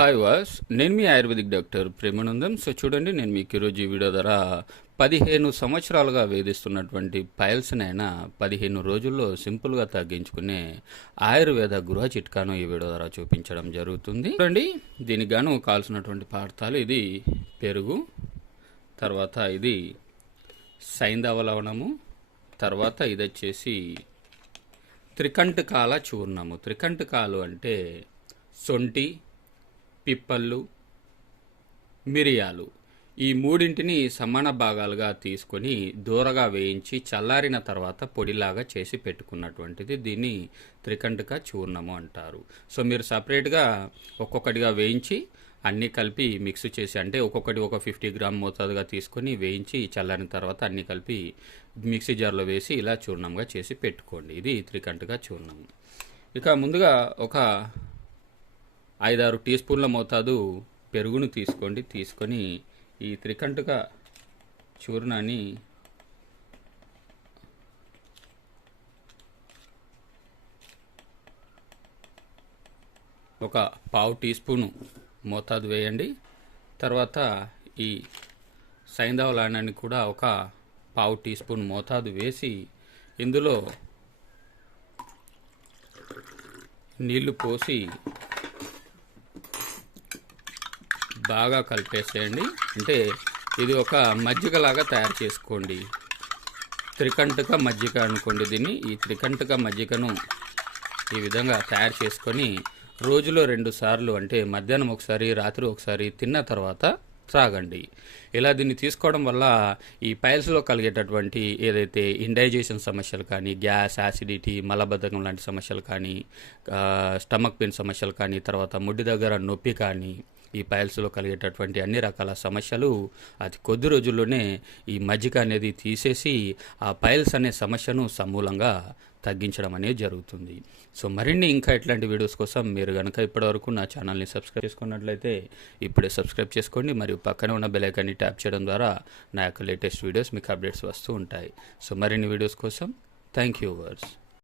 Hi వాస్. నేను మీ ఆయుర్వేదిక్ డాక్టర్ ప్రేమానందం. సో చూడండి నేను మీకు ఈరోజు ఈ వీడియో ద్వారా పదిహేను సంవత్సరాలుగా వేధిస్తున్నటువంటి పైల్స్నైనా పదిహేను రోజుల్లో సింపుల్గా తగ్గించుకునే ఆయుర్వేద గృహ చిట్కాను ఈ వీడియో ద్వారా చూపించడం జరుగుతుంది. చూడండి దీనికి గాను కావాల్సినటువంటి పదార్థాలు ఇది పెరుగు తర్వాత ఇది సైంధవ లవణము తర్వాత ఇది వచ్చేసి త్రికంటకాల చూర్ణము. త్రికంటకాలు అంటే సొంటి పిప్పళ్ళు మిరియాలు ఈ మూడింటిని సమాన భాగాలుగా తీసుకొని దూరగా వేయించి చల్లారిన తర్వాత పొడిలాగా చేసి పెట్టుకున్నటువంటిది దీన్ని త్రికంటక చూర్ణము అంటారు. సో మీరు సపరేట్గా ఒక్కొక్కటిగా వేయించి అన్నీ కలిపి మిక్స్ చేసి అంటే ఒక్కొక్కటి ఒక ఫిఫ్టీ గ్రామ్ మోతాదుగా తీసుకొని వేయించి చల్లారిన తర్వాత అన్నీ కలిపి మిక్సీ జార్లో వేసి ఇలా చూర్ణంగా చేసి పెట్టుకోండి. ఇది త్రికంఠక చూర్ణం. ఇక ముందుగా ఒక ఐదారు టీ స్పూన్ల మోతాదు పెరుగును తీసుకోండి. తీసుకొని ఈ త్రికంటుక చూర్ణాన్ని ఒక పావు టీ స్పూను మోతాదు వేయండి. తర్వాత ఈ సైంధవ లాణాన్ని కూడా ఒక పావు టీ స్పూన్ మోతాదు వేసి ఇందులో నీళ్ళు పోసి బాగా కలిపేసేయండి. అంటే ఇది ఒక మజ్జిగలాగా తయారు చేసుకోండి. త్రికంటక మజ్జిగ అనుకోండి దీన్ని. ఈ త్రికంటక మజ్జిగను ఈ విధంగా తయారు చేసుకొని రోజులో రెండు సార్లు అంటే మధ్యాహ్నం ఒకసారి రాత్రి ఒకసారి తిన్న తర్వాత త్రాగండి. ఇలా దీన్ని తీసుకోవడం వల్ల ఈ పైల్స్లో కలిగేటటువంటి ఏదైతే ఇండైజేషన్ సమస్యలు కానీ గ్యాస్ యాసిడిటీ మలబద్ధకం లాంటి సమస్యలు కానీ స్టమక్ పెయిన్ సమస్యలు కానీ తర్వాత ముడ్డి దగ్గర నొప్పి కానీ ఈ పైల్స్లో కలిగేటటువంటి అన్ని రకాల సమస్యలు అతి కొద్ది రోజుల్లోనే ఈ మజ్జిగ అనేది తీసేసి ఆ పైల్స్ అనే సమస్యను సమూలంగా తగ్గించడం అనేది జరుగుతుంది. సో మరిన్ని ఇంకా ఇట్లాంటి వీడియోస్ కోసం మీరు కనుక ఇప్పటివరకు నా ఛానల్ని సబ్స్క్రైబ్ చేసుకున్నట్లయితే ఇప్పుడే సబ్స్క్రైబ్ చేసుకోండి. మరియు పక్కనే ఉన్న బెల్ ఐకాన్ని ట్యాప్ చేయడం ద్వారా నా యొక్క లేటెస్ట్ వీడియోస్ మీకు అప్డేట్స్ వస్తూ ఉంటాయి. సో మరిన్ని వీడియోస్ కోసం థ్యాంక్ యూ వర్స్